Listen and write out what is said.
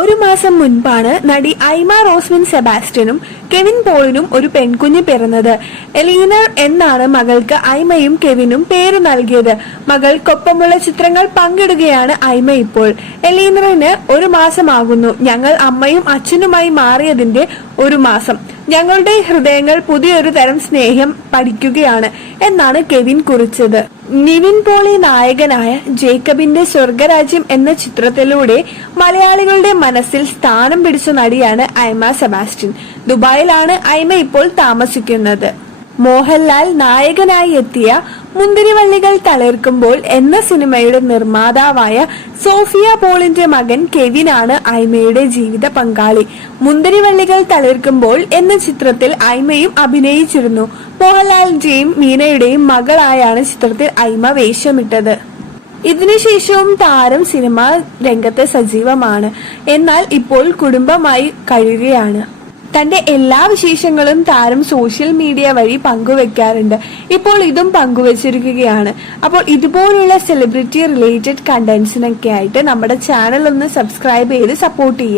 ഒരു മാസം മുൻപാണ് നടി ഐമ റോസ്മിൻ സെബാസ്റ്റ്യനും കെവിൻ പോളിനും ഒരു പെൺകുഞ്ഞ് പിറന്നത്. എലീനർ എന്നാണ് മകൾക്ക് ഐമയും കെവിനും പേര് നൽകിയത്. മകൾക്കൊപ്പമുള്ള ചിത്രങ്ങൾ പങ്കിടുകയാണ് ഐമ ഇപ്പോൾ. എലീനറിന് ഒരു മാസമാകുന്നു. ഞങ്ങൾ അമ്മയും അച്ഛനുമായി മാറിയതിന്റെ ഒരു മാസം. ഞങ്ങളുടെ ഹൃദയങ്ങൾ പുതിയൊരു തരം സ്നേഹം പഠിക്കുകയാണ് എന്നാണ് കെവിൻ കുറിച്ചത്. നിവിൻ പോളി നായകനായ ജേക്കബിന്റെ സ്വർഗരാജ്യം എന്ന ചിത്രത്തിലൂടെ മലയാളികളുടെ മനസ്സിൽ സ്ഥാനം പിടിച്ച നടിയാണ് ഐമ സെബാസ്റ്റ്യൻ. ദുബായിലാണ് ഐമ ഇപ്പോൾ താമസിക്കുന്നത്. മോഹൻലാൽ നായകനായി എത്തിയ മുന്തിരിവള്ളികൾ തളിർക്കുമ്പോൾ എന്ന സിനിമയുടെ നിർമ്മാതാവായ സോഫിയ പോളിന്റെ മകൻ കെവിൻ കെവിനാണ് ഐമയുടെ ജീവിത പങ്കാളി. മുന്തിരിവള്ളികൾ തളിർക്കുമ്പോൾ എന്ന ചിത്രത്തിൽ ഐമയും അഭിനയിച്ചിരുന്നു. മോഹൻലാലിന്റെയും മീനയുടെയും മകളായാണ് ചിത്രത്തിൽ ഐമ വേഷമിട്ടത്. ഇതിനുശേഷവും താരം സിനിമാ രംഗത്ത് സജീവമാണ്. എന്നാൽ ഇപ്പോൾ കുടുംബമായി കഴിയുകയാണ്. തന്റെ എല്ലാ വിശേഷങ്ങളും താരം സോഷ്യൽ മീഡിയ വഴി പങ്കുവെക്കാറുണ്ട്. ഇപ്പോൾ ഇതും പങ്കുവച്ചിരിക്കുകയാണ്. അപ്പോൾ ഇതുപോലുള്ള സെലിബ്രിറ്റി റിലേറ്റഡ് കണ്ടന്റ്സിനൊക്കെ ആയിട്ട് നമ്മുടെ ചാനൽ ഒന്ന് സബ്സ്ക്രൈബ് ചെയ്ത് സപ്പോർട്ട് ചെയ്യുക